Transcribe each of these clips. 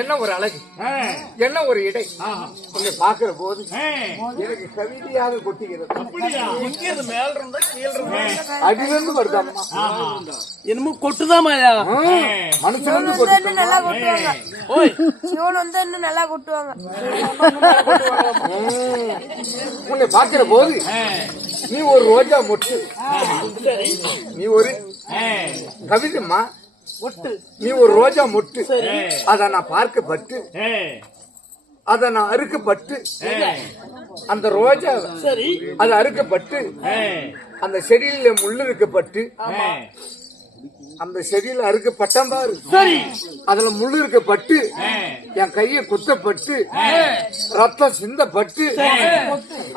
என்ன ஒரு அழகு, என்ன ஒரு இடை உன்னை பாக்குற போது எனக்கு கவிதையாக கொட்டுகிறது. அடிலிருந்து வருதாம்மா, என்னமோ கொட்டுதாமாயா? மனுஷன் நல்லா கொட்டுவாங்க, சிவன் வந்து இன்னும் நல்லா கொட்டுவாங்க. உன்னை பாக்குற போது நீ ஒரு ரோஜா மொட்டு, நீ ஒரு கவிதைம்மா, நீ ஒரு ரோஜா மொட்டு. அத நான் பார்க்கப்பட்டு, அத நான் அறுக்கப்பட்டு, அந்த ரோஜா அது அறுக்கப்பட்டு, அந்த செடியில முள்ளு இருக்கப்பட்டு, அந்த செடியில அறுக்கப்பட்டான் பாரு, அதுல முள்ளு இருக்கப்பட்டு, என் கைய குத்தப்பட்டு, ரத்தம் சிந்தப்பட்டு,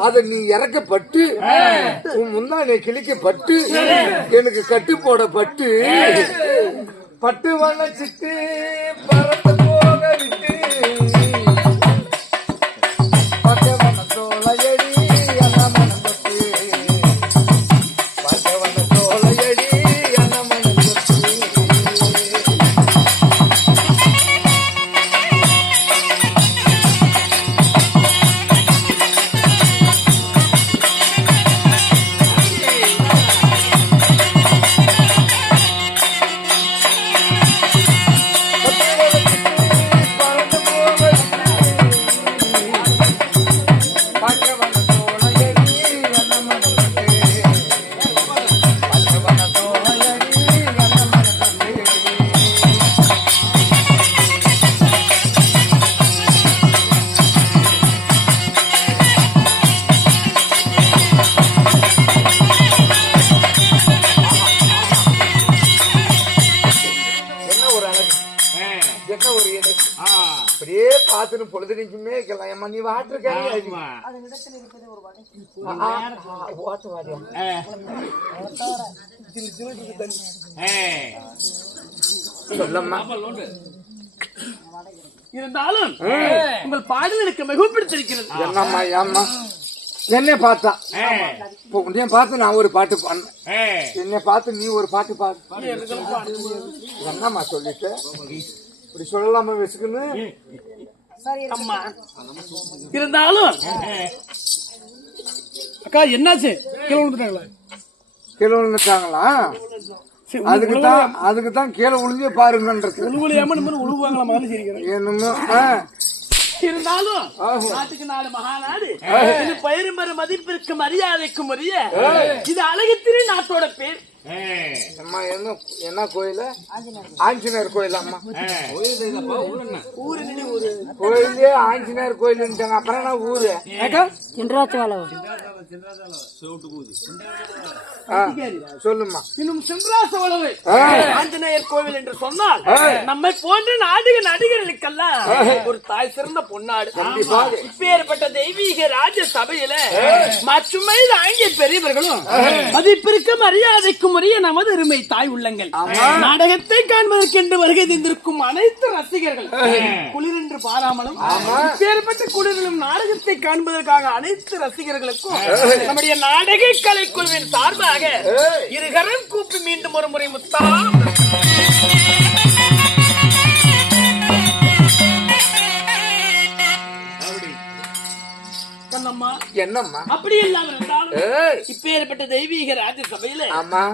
அத நீ இறக்கப்பட்டு, உன் முந்தானை கிழிக்கப்பட்டு, எனக்கு கட்டு போடப்பட்டு, பட்டு வண்ணச்சிட்டு பறந்து போக விட்டு, பட்டு வண்ண ஒரு அழகு என்ன ஒரு இடை அப்படியே பார்த்துன்னு பொழுதுனைக்குமே இருக்கலாம் ஏமா நீ வாட்டிருக்காங்க ஓட்டவாடியா சொல்லம்மா இருந்தாலும் உங்கள் பாடல் எனக்கு மிகவும் பிடித்திருக்கிறது. என்னம்மா ஏம்மா என்னை பார்த்தா இப்போ உன்னைய பார்த்து நான் ஒரு பாட்டு பாடினேன் என்னை பார்த்து நீ ஒரு பாட்டு பாடு என்னம்மா சொல்லிட்டு இப்படி சொல்லலாமா வச்சுக்குன்னு அம்மா இருந்தாலும் அக்கா என்னாச்சு கீழே விழுந்துட்டாங்களா? கீழே விழுந்துட்டாங்களா? அதுக்குதான் கீழே விழுந்தே பாருங்கன்றது உழுவாங்களா மாதிரி சரிக்கிறேன். என்னமோ இருந்தாலும் நாட்டுக்கு நாடு மகாநாடு இது பெயரும் மதிப்பிற்கு மரியாதைக்கும் உரிய இது அழகுத்திரி நாட்டோட பேர். அம்மா என்ன கோயில்? ஆஞ்சநேயர் கோயில். அம்மா கோயிலே ஆஞ்சநேயர் கோயில்ட்டாங்க. அப்புறம் என்ன ஊரு? சொல்லுமா. இன்னும் சிம்ராசவளவு ஆஞ்சநேயர் கோவில் என்று சொன்னால் நம்மை போன்ற நாடக நடிகர்களுக்கெல்லாம் ஒரு தாய் சிறந்த பொன்னாடு. இப்பேற்பட்ட தெய்வீக ராஜ சபையில மற்றுமை ஆங்கிய பெரியவர்களும் மதிப்பிற்கு மரியாதைக்கும் உரிய நமது அருமை தாய் உள்ளங்கள் நாடகத்தை காண்பதற்கென்று வருகை தந்திருக்கும் அனைத்து ரசிகர்கள் குளிரென்று பாராமலும் இப்பேற்பட்ட குளிரிலும் நாடகத்தை காண்பதற்காக அனைத்து ரசிகர்களுக்கும் நம்முடைய நாடக கலைக்குழுவின் சார்பாக இருகரம் கூப்பி மீண்டும் ஒரு முறை முத்தாம் என்னம்மா அப்படி எல்லாம் இருந்தாலும் இப்பேற்பட்ட தெய்வீக ராஜ சபையில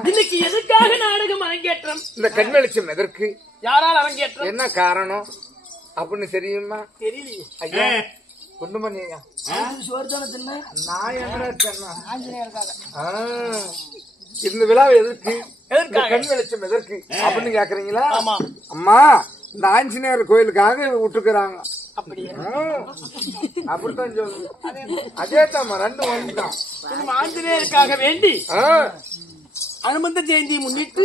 இன்னைக்கு எதுக்காக நாடகம் அரங்கேற்றம்? இந்த கண்வெளிச்சம் எதற்கு? யாரால் அரங்கேற்றம்? என்ன காரணம் அப்படின்னு தெரியுமா? தெரியலையே ஐயா குண்டுமணியா நான் இந்த விழா எதற்கு? கண் வெளிச்சம் எதற்கு அப்படின்னு கேக்குறீங்களா? அம்மா இந்த ஆஞ்சநேயர் கோயிலுக்காக விட்டுக்கிறாங்க. அப்படித்தான் சொல்லு. அதேதான் ரெண்டு வந்துட்டான். ஆஞ்சநேயருக்காக வேண்டி அனுமந்த ஜெயந்தியை முன்னிட்டு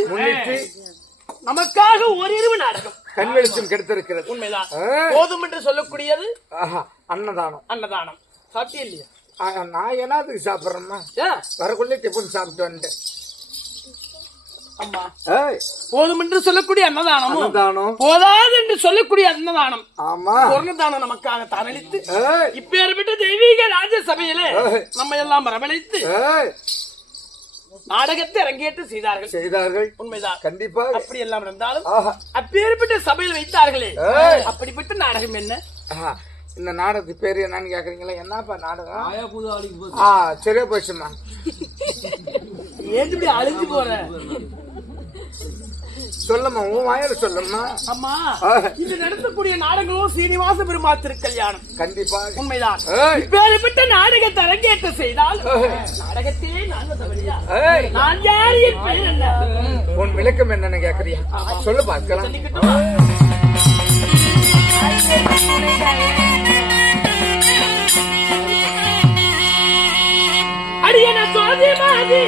நமக்காக ஓரிரவு நாடகம் கண் வெளிச்சம் கெடுத்திருக்கிறது. உண்மைதான். போதும் என்று சொல்லக்கூடியது அன்னதானம். அன்னதானம் சாப்பிட்டே இல்லையா? நான் என்னதுக்கு சாப்பிடுறேம்மா? வரக்குள்ளே டிஃபன் சாப்பிட்டு வந்துட்டேன். அம்மா போதும் என்று சொல்லக்கூடிய அன்னதானம் போதாது என்று சொல்லக்கூடிய அன்னதானம் பொருளாதானம் நமக்காக தானளித்து இப்பேற்பட்ட தெய்வீக ராஜ சபையில நம்ம எல்லாம் வரவழைத்து நாடகத்தை அரங்கேற்று செய்தார்கள். உண்மைதான். கண்டிப்பா. அப்படி எல்லாம் இருந்தாலும் அப்பேற்பட்ட சபையில் வைத்தார்களே அப்படிப்பட்ட நாடகம் என்ன? இந்த நாடகத்துக்கு பேரு என்னன்னு கேக்குறீங்களா? என்னப்பா நாடகம்? சரியா போச்சுமா. ஏன் அழிஞ்சு போற? சொல்லம்மா, உன் வாயில சொல்லம்மா. அம்மா இது நடத்தக்கூடிய நாடகங்களும் சீனிவாச பெருமாள் திருக்கல்யாணம். கண்டிப்பா. உண்மைதான். இப்பேற்பட்ட நாடகத்தை அரங்கேற்ற செய்தால் நாடகத்திலே நான் யார் என் பெயர் என்ன? உன் விளக்கம் என்னன்னு கேக்குறியா? சொல்லு பார்க்கலாம். அடியன சோதி மாதி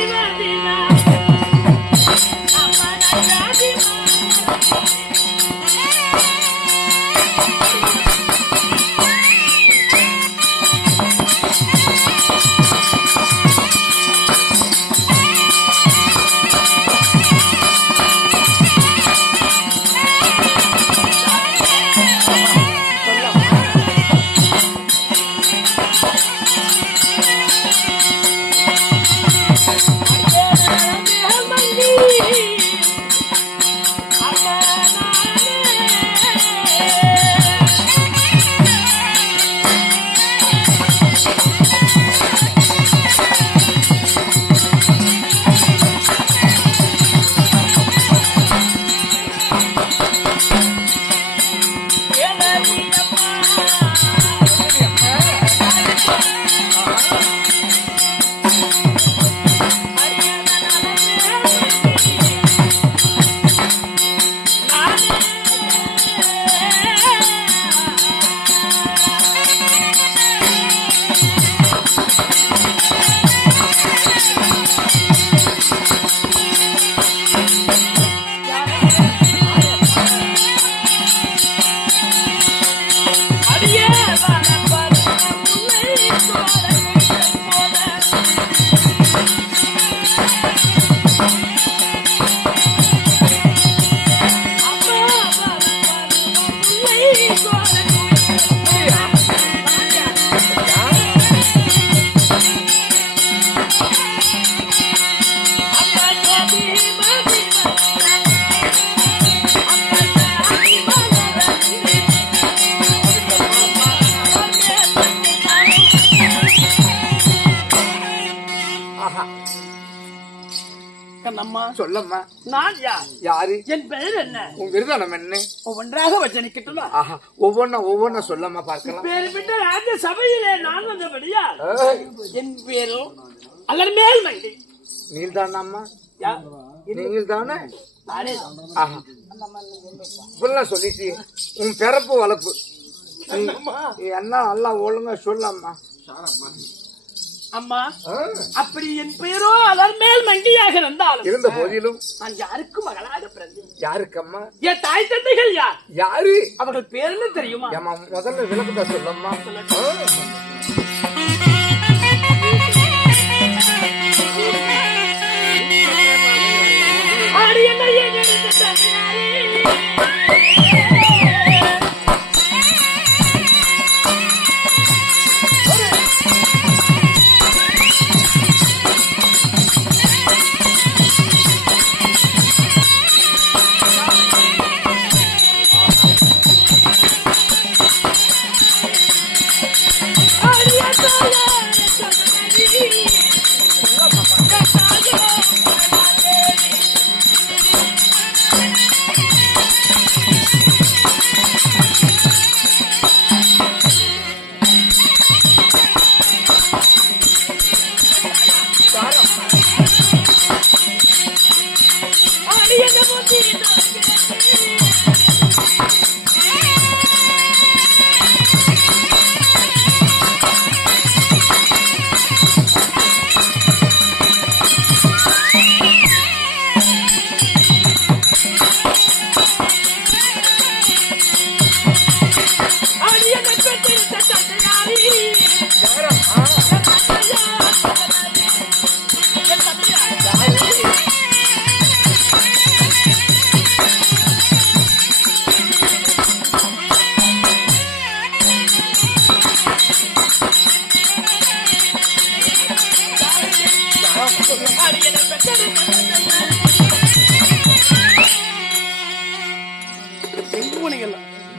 சொல்லம்மா. நான் யார்? யாரு? என் பெயர் என்ன? உன் விருதானம் என்ன? ஒவ்வொன்றாக வச்சனிக்கட்டுமா? ஆஹா, ஒவ்வொன்னா சொல்லம்மா பார்க்கலாம். பேரு பெற்ற ராஜ சபையிலே நான் வந்தபடியா ஏய், என் பேரும் அலர்மேல் மங்கை. நீல்தானம்மா? யார்? நீங்கள் தானே? நானேதான். ஆஹா, இப்பெல்லாம் சொல்லிட்டு உன் பிறப்பு வளர்ப்பு நீ என்ன நல்லா ஒழுங்கா சொல்லம்மா. அம்மா, அப்படி என் பெயரோ அலர்மேல் மங்கையாக இருந்தாலும் இருந்த போதிலும் நான் யாருக்கு மகளாக பிறந்தேன்? யாருக்கம்மா? என் தாய் தந்தைகள் யார்? யாரு? அவர்கள் பேர் என்ன தெரியுமா? ஏம்மா, முதல்ல விளக்கத்தை சொல்லம்மா. ஆடி என்ன ஏன் தந்தையாரே?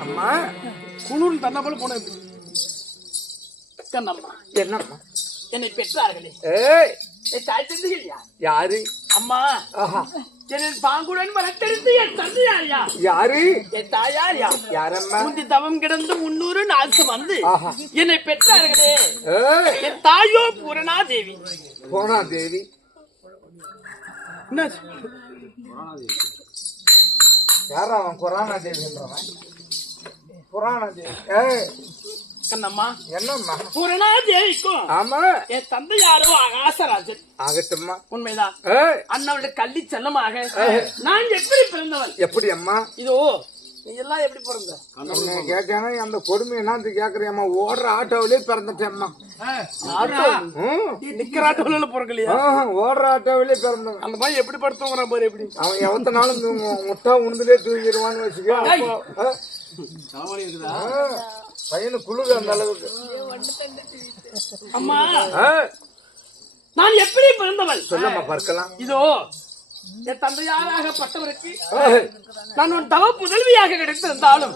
அம்மா, குளூர் தன்ன போல போன கண்ணம்மா, என்னம்மா? என்னை பெற்றார்களே ஏய், என் தாய் தந்தைகள் யார்? யாரு? அம்மா, ஆஹா, என்னை பாங்குடன் வளர்த்தெடுத்து என் தந்தையார் யார்? யாரு? என் தாயார் யார்? யாரம்மா? முந்தி தவம் கிடந்து 300 நாள் வந்து ஆஹா, என்னை பெற்றார்களே. ஏய், என் தாயோ பூரணா தேவி. போனா தேவி. என்னாச்சு? யாரா அவன்? கொரோனா தேவின்றவன். புராண தேவி. ஏய், கண்ணம்மா, என்னம்மா? பூரணா தேவிக்கும் ஆமா, என் தந்தை யாரோ ஆகாசராஜன். ஆகட்டும்மா. உண்மைதான். ஏய், அண்ணனுடைய கள்ளி செல்லமாக நான் எப்படி பிறந்தவன்? எப்படி அம்மா? இதோ நீ எல்லாம் எப்படி பிறந்த? என்ன கேட்டேன்னா அந்த கொடுமை என்னன்னு கேக்குறேம்மா. ஓடுற ஆட்டோவிலே பிறந்துட்டேம்மா. நிக்கிற ஆட்டோல பிறக்கலையா? ஓடுற ஆட்டோவிலே பிறந்தவன். அந்த மாதிரி எப்படி படுத்துவான் பாரு. எப்படி அவன் எவத்த நாளும் முட்டா உணர்ந்துலே தூங்கிடுவான்னு வச்சுக்க. பையனு குழுது அந்த அளவுக்கு. அம்மா, நான் எப்படி பிறந்தவள்? சொல்லம்மா பார்க்கலாம். இதோ என் தந்தையாராகப்பட்டவருக்கு நான் உன் தவ புதல்வியாக கிடைத்திருந்தாலும்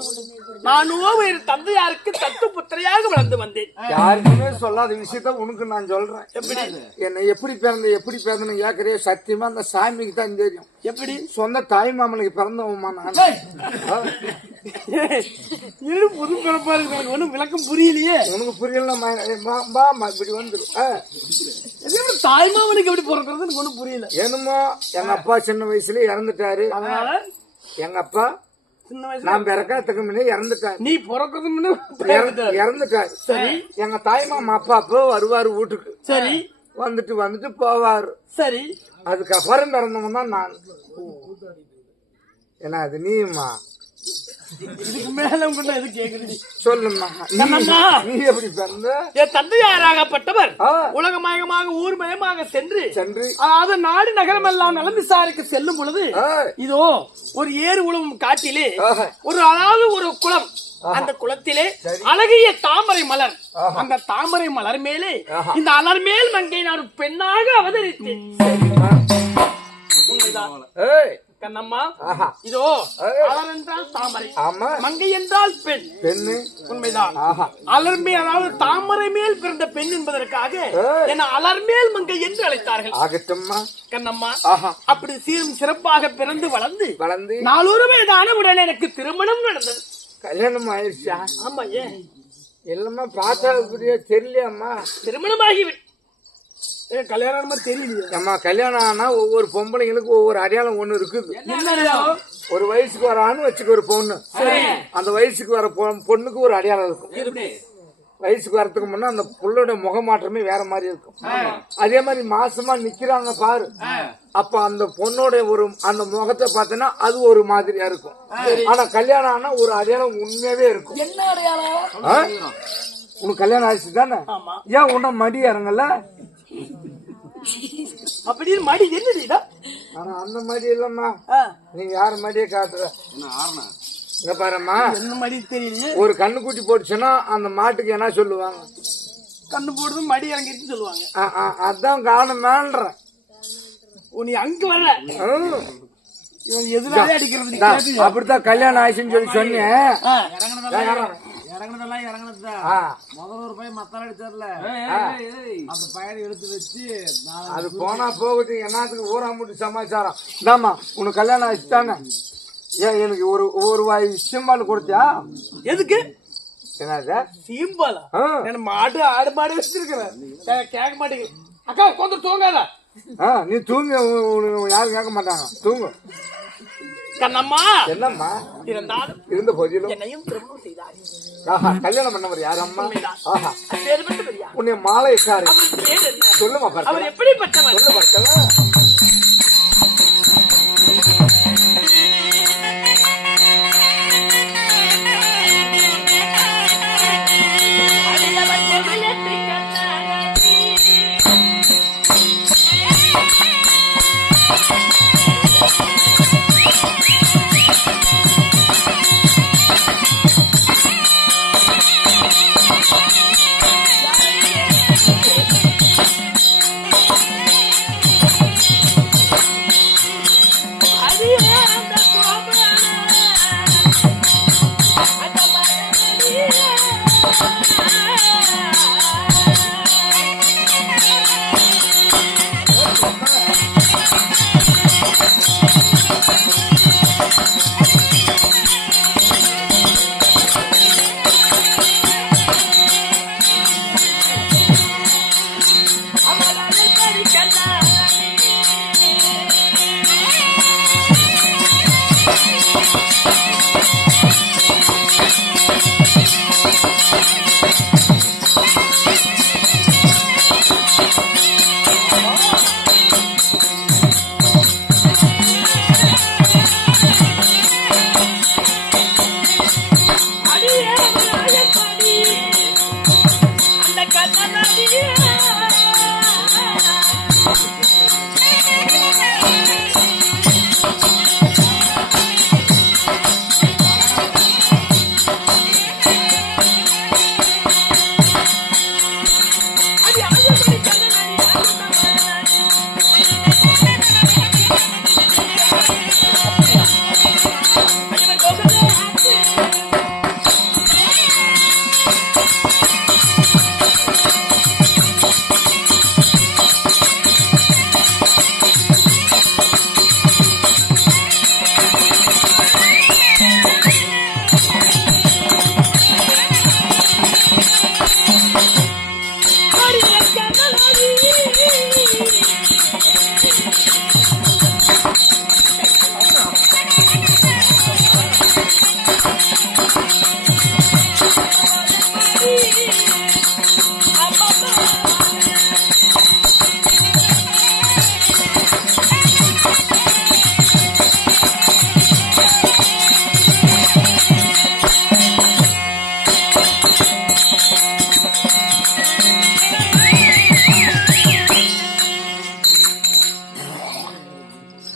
நானோ என் தந்தையாருக்கு தத்து புத்திரையாக வளர்ந்து வந்தேன். யாருக்குமே சொல்லாத விஷயத்த உனக்கு நான் சொல்றேன். எப்படி? என்னை எப்படி பிறந்தன்னு கேக்குறே. சத்தியமா அந்த சாமிக்கு தான் தெரியும். எப்படி? சொந்த தாய் மாமனுக்கு பிறந்தவமா நான். ஏழு புது பிறப்பா இருக்கு. எனக்கு ஒண்ணும் விளக்கம் புரியலையே. உனக்கு புரியல. இப்படி வந்துடும். தாய்மாமனுக்கு எப்படி பிறக்கிறது எனக்கு ஒண்ணும் புரியல. என்னமோ எங்க அப்பா சின்ன வயசுல இறந்துட்டாரு. அதனால எங்க அப்பா சின்ன வயசுல நான் பிறக்கிறதுக்கு முன்னே இறந்துட்டாரு. நீ பிறக்கிறது இறந்துட்டாரு. சரி. எங்க தாய் மாமா அப்பா அப்போ வருவாரு வீட்டுக்கு. சரி. வந்துட்டு போவாரு. சரி. அதுக்கப்புறம் பிறந்தவன் தான் நான். என்ன அது நீமா? இதுக்கு மேல உங்க எது கேக்குறது? சொல்லுமா. நீ எப்படி பிறந்த? என் தந்தையாராகப்பட்டவர் உலகமயமாக ஊர்மயமாக சென்று அதாவது நாடு நகரம் எல்லாம் நலம் விசாரிக்க செல்லும் பொழுது இதோ ஒரு ஏறு உழவும் காட்டிலே அதாவது ஒரு குளம். அந்த குளத்திலே அழகிய தாமரை மலர். அந்த தாமரை மலர் மேலே இந்த அலர் மேல் மங்கை நான் பெண்ணாக அவதரித்தேன். கண்ணம்மா ஆஹா. இதோ அலர் என்றால் தாமரை, ஆமா மங்கை என்றால் பெண். பெண்ணு உண்மைதான். ஆஹா. அலர்மே அதாவது தாமரை மேல் பிறந்த பெண் என்பதற்காக என்ன அலர்மேல் மங்கை என்று அழைத்தார்கள். ஆகட்டும்மா கண்ணம்மா ஆஹா. அப்படி சீரும் சிறப்பாக பிறந்து வளர்ந்து வளர்ந்து 4 வயதான உடனே எனக்கு திருமணம் நடந்தது. கல்யாணம் ஆயிடுச்சா? ஆமா. ஏன் எல்லாமே பார்த்தா இப்படியே தெரியலையம்மா. திருமணமாகி கல்யாணமா தெரியலையே அம்மா கல்யாணம் ஆனா ஒவ்வொரு பொம்பளைங்களுக்கு ஒவ்வொரு அடையாளம் ஒண்ணு இருக்குது. என்ன? ஒரு வயசுக்கு வர ஆணு வச்சுக்க ஒரு பொண்ணு, அந்த வயசுக்கு வர பொண்ணுக்கு ஒரு அடையாளம் இருக்கும். வயசுக்கு வரதுக்கு முன்ன அந்த புள்ளோட முகமாற்றமே வேற மாதிரி இருக்கும். அதே மாதிரி மாசமா நிக்கிறாங்க பாரு, அப்ப அந்த பொண்ணோட ஒரு அந்த முகத்தை பார்த்தனா அது ஒரு மாதிரியா இருக்கும். ஆனா கல்யாணம் ஆனா ஒரு அடையாளம் உண்மையாவே இருக்கும். என்ன அடையாளம்? உனக்கு கல்யாணம் ஆயிடுச்சு தானே? ஏன் உன்ன மடி இறங்கல? அப்படின்னு மடி என்னது? ஆனா அந்த மடி இல்லம்மா, நீங்க யாரு மடியை காட்டுற? இங்க பாருமா, என்ன மடி தெரியல. ஒரு கண்ணுக்குட்டி போட்டுச்சுன்னா அந்த மாட்டுக்கு என்ன சொல்லுவாங்க? கண்ணு போடுறது மடி இறங்கிட்டு சொல்லுவாங்க. அதான் காரணமேன்றேன். நீ அங்க வர்ற எதுனால அடிக்கிறது? அப்படித்தான் கல்யாணம் ஆயிடுச்சுன்னு சொல்லி சொன்னேன். இறங்கினதெல்லாம் இறங்கினதா முதல்ல ஒரு பையன் மத்தால அடிச்சார்ல, அந்த பையனை எடுத்து வச்சு அது போனா போகுது. என்னத்துக்கு ஊரா முட்டு சமாச்சாரம். இதாம்மா உனக்கு கல்யாணம் ஆயிடுச்சுதானே? ஏன் எனக்கு ஒரு வாய் சிம்பால் கொடுத்தியா? எதுக்கு? என்னது சிம்பாலா? மாடு ஆடு மாடு வச்சிருக்கிறேன், கேட்க மாட்டேங்குது. அக்கா கொஞ்சம் தூங்காத. நீ தூங்க, யாரும் கேட்க மாட்டாங்க, தூங்கு. கண்ணம்மா என்னம்மா இருந்தாலும் இருந்த போதிலும் என்னையும் திருமணம் செய்தார். ஆஹா, கல்யாணம் பண்ணவர் யாரம்மா? ஆஹா, உன்னை மாலை இருக்காரு. பேர் என்ன? சொல்லுமா அவர் பார்த்தா, எப்படிப்பட்டவர்? சொல்லு பார்த்தா.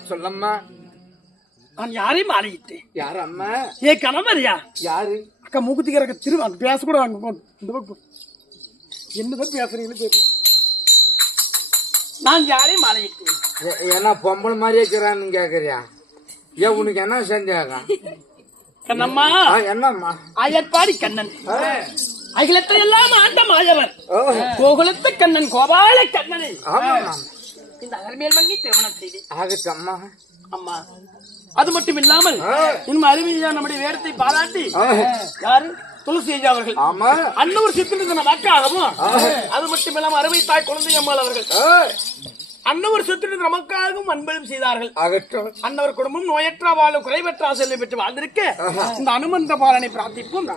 சொல்லம்மா. நான் யாரையும் மாலையிட்டேன். யாரு அம்மா? ஏ கணவரியா? யாரு? அக்கா மூக்குத்திக்கிற திரு அந்த பேச கூட என்னதான் பேசுறீங்கன்னு தெரியல. நான் யாரையும் மாலையிட்டேன். ஏன்னா பொம்பளை மாதிரியே இருக்கிறான்னு கேக்குறியா? ஏன் உனக்கு என்ன செஞ்சாங்க? கண்ணம்மா என்னம்மா? அயற்பாடி கண்ணன் அகிலத்தை எல்லாம் ஆண்ட மாயவன் ஓ, கோகுலத்து கண்ணன் கோபால கண்ணனை ஆமாம்மா. இந்த அருமையில் வாங்கி திருமணம் செய்து ஆகட்டம்மா. அம்மா அது மட்டும் இல்லாமல் இன்னும் அருமையா நம்முடைய வேடத்தை பாராட்டி யாரு துளசி ஐயா அவர்கள் ஆமா. அன்னவர் சித்திர நமக்காகவும் அது மட்டும் இல்லாமல் அருமை தாய் குழந்தை அம்மாள் அவர்கள் அன்னவர் சித்திர நமக்காகவும் அன்பளும் செய்தார்கள். ஆகட்டும். அன்னவர் குடும்பம் நோயற்ற வாழும் குறைவற்ற செல்வை பெற்று வாழ்ந்திருக்க இந்த அனுமந்த பாலனை பிரார்த்திப்போம்.